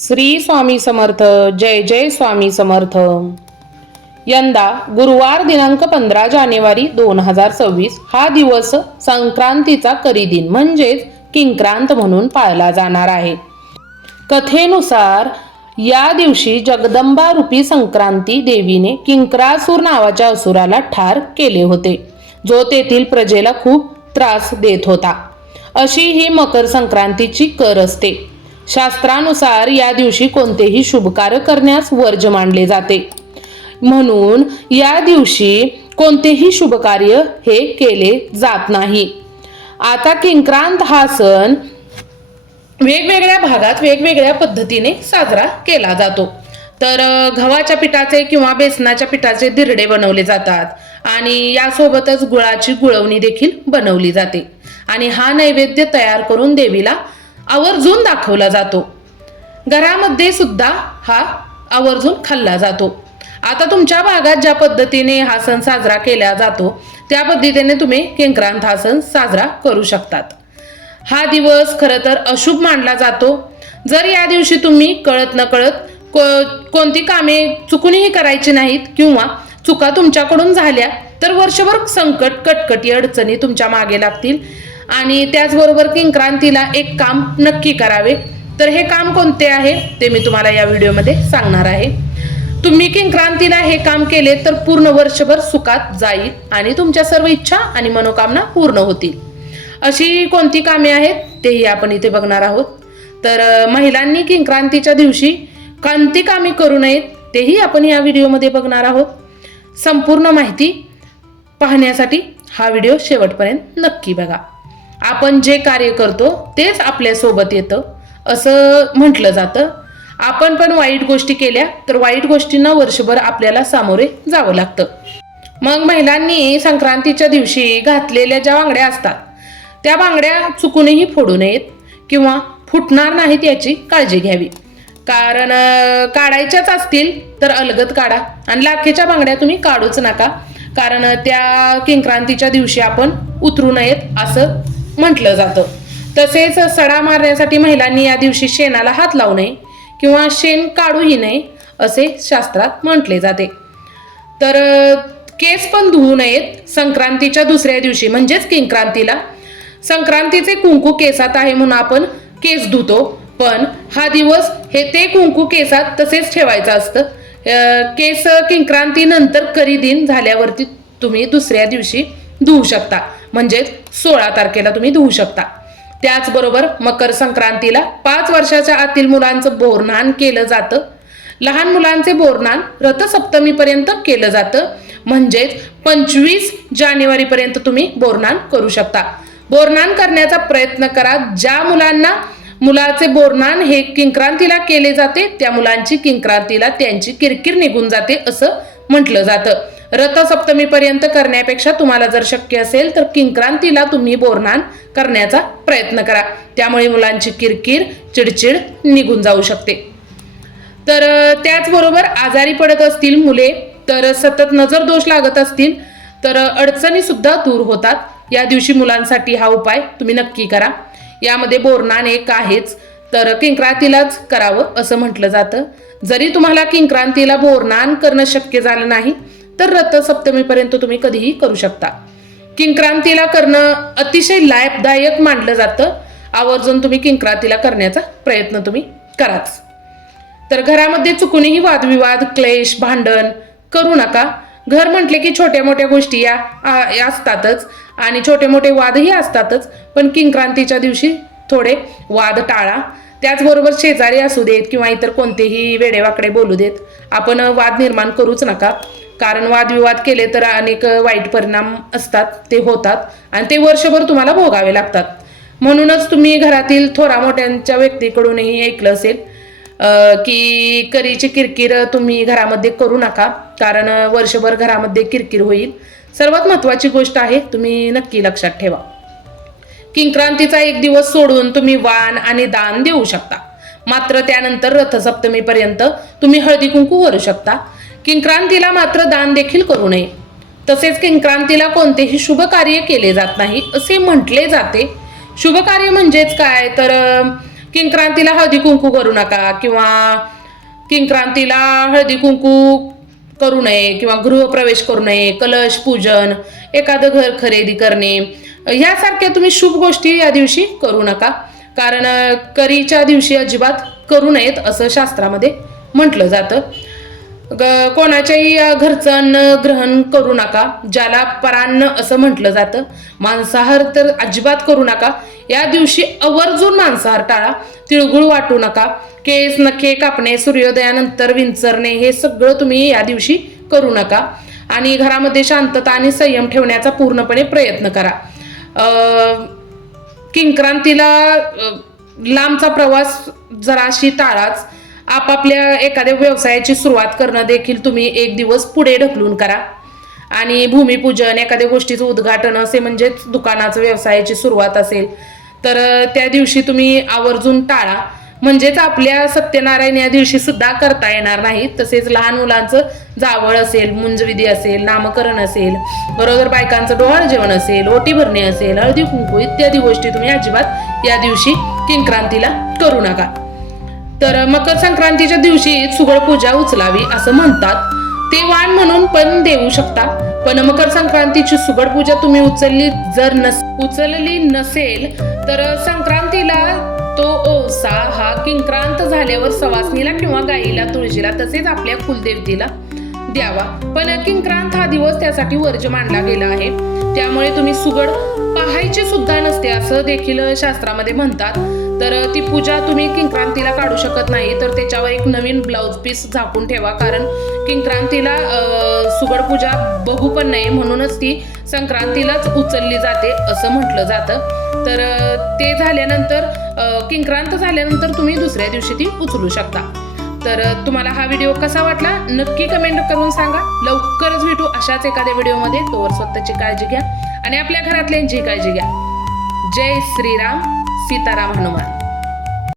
श्री स्वामी समर्थ. जय जय स्वामी समर्थ. यंदा गुरुवार दिनांक 15 जानेवारी 2026 हा दिवस संक्रांतीचा करी दिन म्हणजेच किंक्रांत म्हणून पाळला जाणार आहे. कथेनुसार या दिवशी जगदंबा रूपी संक्रांती देवीने किंक्रासूर नावाच्या असुराला ठार केले होते, जो तेथील प्रजेला खूप त्रास देत होता. अशी ही मकर संक्रांतीची कर असते. शास्त्रानुसार या दिवशी कोणतेही शुभकार्य करण्यास वर्ज मानले जाते, म्हणून या दिवशी कोणतेही शुभकार्य हे केले जात नाही. आता किंक्रांत हा सण वेगवेगळ्या भागात वेगवेगळ्या पद्धतीने साजरा केला जातो. तर गव्हाच्या पिठाचे किंवा बेसनाच्या पिठाचे धिरडे बनवले जातात आणि यासोबतच गुळाची गुळवणी देखील बनवली जाते आणि हा नैवेद्य तयार करून देवीला आवर्जून दाखवला जातो. घरामध्ये सुद्धा हा आवर्जून खाल्ला जातो. आता तुमच्या भागात ज्या पद्धतीने हा सण साजरा केला जातो त्या पद्धतीने तुम्ही किंक्रांत हा सण साजरा करू शकतात. हा दिवस खरं तर अशुभ मानला जातो. जर या दिवशी तुम्ही कळत नकळत कोणती कामे चुकूनही करायची नाहीत किंवा चुका तुमच्याकडून झाल्या तर वर्षभर संकट, कटकटी, अडचणी तुमच्या मागे लागतील. आणि त्याचबरोबर किंक्रांतीला एक काम नक्की करावे. तर हे काम कोणते आहे ते मी तुम्हाला या व्हिडिओमध्ये सांगणार आहे. तुम्ही किंक्रांतीला हे काम केले तर पूर्ण वर्षभर सुखात जाईल आणि तुमच्या सर्व इच्छा आणि मनोकामना पूर्ण होतील. अशी कोणती कामे आहेत तेही आपण इथे बघणार आहोत. तर महिलांनी किंक्रांतीच्या दिवशी कोणती कामे करू नयेत तेही आपण या व्हिडिओमध्ये बघणार आहोत. संपूर्ण माहिती पाहण्यासाठी हा व्हिडिओ शेवटपर्यंत नक्की बघा. आपण जे कार्य करतो तेच आपल्या सोबत येतं असं म्हटलं जातं. आपण पण वाईट गोष्टी केल्या तर वाईट गोष्टींना वर्षभर आपल्याला सामोरे जावं लागतं. मग महिलांनी संक्रांतीच्या दिवशी घातलेल्या ज्या बांगड्या असतात त्या बांगड्या चुकूनही फोडू नयेत किंवा फुटणार नाहीत याची काळजी घ्यावी. कारण काढायच्याच असतील तर अलगद काढा आणि लाखेच्या बांगड्या तुम्ही काढूच नका, कारण त्या किंक्रांतीच्या दिवशी आपण उतरू नयेत असं म्हटलं जातं. तसेच सडा मारण्यासाठी महिलांनी या दिवशी शेणाला हात लावू नये किंवा शेण काढूही नये असे शास्त्रात म्हटले जाते. तर केस पण धुवू नयेत संक्रांतीच्या दुसऱ्या दिवशी म्हणजेच किंक्रांतीला. संक्रांतीचे कुंकू केसात आहे म्हणून आपण केस धुतो, पण हा दिवस हे ते कुंकू केसात तसेच ठेवायचं असतं. केस किंक्रांतीनंतर करी दिन झाल्यावरती तुम्ही दुसऱ्या दिवशी धुवू शकता, म्हणजे 16 तारखेला तुम्ही धुवू शकता. त्याचबरोबर मकर संक्रांतीला 5 वर्षाच्या आतील मुलांचं बोरनान केलं जातं. लहान मुलांचे बोरनान रथसप्तमीपर्यंत केलं जातं, म्हणजेच 25 जानेवारीपर्यंत तुम्ही बोरनान करू शकता. बोरनान करण्याचा प्रयत्न करा. ज्या मुलाचे बोरनान हे किंक्रांतीला केले जाते त्या मुलांची किंक्रांतीला त्यांची किरकिर निघून जाते असं म्हटलं जातं. रथसप्तमीपर्यंत करण्यापेक्षा तुम्हाला जर शक्य असेल तर किंक्रांतीला तुम्ही बोरनान करण्याचा प्रयत्न करा. त्यामुळे मुलांची किरकिर, चिडचिड निघून जाऊ शकते. तर त्याचबरोबर आजारी पडत असतील मुले तर सतत नजर दोष लागत असतील तर अडचणी सुद्धा दूर होतात. या दिवशी मुलांसाठी हा उपाय तुम्ही नक्की करा. यामध्ये बोरनान एक आहेच, तर किंक्रांतीलाच करावं असं म्हटलं जातं. जरी तुम्हाला किंक्रांतीला बोरनान करणं शक्य झालं नाही तर रथसप्तमीपर्यंत तुम्ही कधीही करू शकता. किंक्रांतीला करणं अतिशय लाभदायक मानलं जातं. आवर्जून तुम्ही किंक्रांतीला करण्याचा प्रयत्न तुम्ही कराच. तर घरामध्ये चुकूनही वादविवाद, क्लेश, भांडण करू नका. घर म्हटले की छोट्या मोठ्या गोष्टी या असतातच आणि छोटे मोठे वादही असतातच, पण किंक्रांतीच्या दिवशी थोडे वाद टाळा. त्याचबरोबर शेजारी असू देत किंवा इतर कोणतेही वेडेवाकडे बोलू देत, आपण वाद निर्माण करूच नका. कारण वादविवाद केले तर अनेक वाईट परिणाम असतात, ते होतात आणि ते वर्षभर तुम्हाला भोगावे लागतात. म्हणूनच तुम्ही घरातील थोरा मोठ्यांच्या व्यक्तीकडूनही ऐकलं असेल की करीची किरकिर तुम्ही घरामध्ये करू नका, कारण वर्षभर घरामध्ये किरकिर होईल. सर्वात महत्त्वाची गोष्ट आहे, तुम्ही नक्की लक्षात ठेवा. किंक्रांतीचा एक दिवस सोडून तुम्ही वाण आणि दान देऊ शकता, मात्र त्यानंतर रथसप्तमीपर्यंत तुम्ही हळदी कुंकू करू शकता. किंक्रांतीला मात्र दान देखील करू नये. तसेच किंक्रांतीला कोणतेही शुभ कार्य केले जात नाही असे म्हटले जाते. शुभ कार्य म्हणजेच काय तर किंक्रांतीला हळदी कुंकू करू नका किंवा किंक्रांतीला हळदी कुंकू करू नये किंवा गृहप्रवेश करू नये, कलश पूजन, एखादं घर खरेदी करणे ह्यासारख्या तुम्ही शुभ गोष्टी या दिवशी करू नका. कारण करीच्या दिवशी अजिबात करू नयेत असं शास्त्रामध्ये म्हटलं जातं. कोणाच्याही घरचं अन्न ग्रहण करू नका, ज्याला परान्न असं म्हटलं जातं. मांसाहार तर अजिबात करू नका. या दिवशी आवर्जून मांसाहार टाळा. तिळगुळ वाटू नका. केस नखे कापणे, सूर्योदयानंतर विंचरणे हे सगळं तुम्ही या दिवशी करू नका. आणि घरामध्ये शांतता आणि संयम ठेवण्याचा पूर्णपणे प्रयत्न करा. किंक्रांतीला लांबचा प्रवास जराशी टाळाच. आपापल्या एखाद्या व्यवसायाची सुरुवात करणं देखील तुम्ही एक दिवस पुढे ढकलून करा. आणि भूमिपूजन, एखाद्या गोष्टीचं उद्घाटन असे म्हणजेच दुकानाचं व्यवसायाची सुरुवात असेल तर त्या दिवशी तुम्ही आवर्जून टाळा. म्हणजेच आपल्या सत्यनारायण या दिवशी सुद्धा करता येणार नाही. तसेच लहान मुलांचं जावळ असेल, मुंजविधी असेल, नामकरण असेल, बरोबर बायकांचं डोहाळ जेवण असेल, ओटी भरणे असेल, हळदी कुंकू इत्यादी गोष्टी तुम्ही अजिबात या दिवशी किंक्रांतीला करू नका. तर मकर संक्रांतीच्या दिवशी सुगड पूजा उचलावी असं म्हणतात. ते वाण म्हणून पण देऊ शकता. पण मकर संक्रांतीची सुगड पूजा तुम्ही उचलली नसेल तर संक्रांतीला तो ओसा हा किंक्रांत झाल्यावर सवासणीला किंवा गाईला, तुळशीला तसेच आपल्या कुलदेवतेला द्यावा. पण किंक्रांत हा दिवस त्यासाठी वर्ज्य मानला गेला आहे. त्यामुळे तुम्ही सुगड पाहायची सुद्धा नसते असं देखील शास्त्रामध्ये म्हणतात. तर ती पूजा तुम्ही किंक्रांतीला काढू शकत नाही. तर त्याच्यावर एक नवीन ब्लाउज पीस झाकून ठेवा. कारण किंक्रांतीला सुगड पूजा बघू पण नाही, म्हणूनच ती संक्रांतीलाच उचलली जाते असं म्हटलं जातं. तर ते झाल्यानंतर किंक्रांत झाल्यानंतर तुम्ही दुसऱ्या दिवशी ती उचलू शकता. तर तुम्हाला हा व्हिडिओ कसा वाटला नक्की कमेंट करून सांगा. लवकरच भेटू अशाच एखाद्या व्हिडिओमध्ये. तोवर स्वतःची काळजी घ्या आणि आपल्या घरातल्यांची काळजी घ्या. जय श्रीराम, सीताराम हनुमान.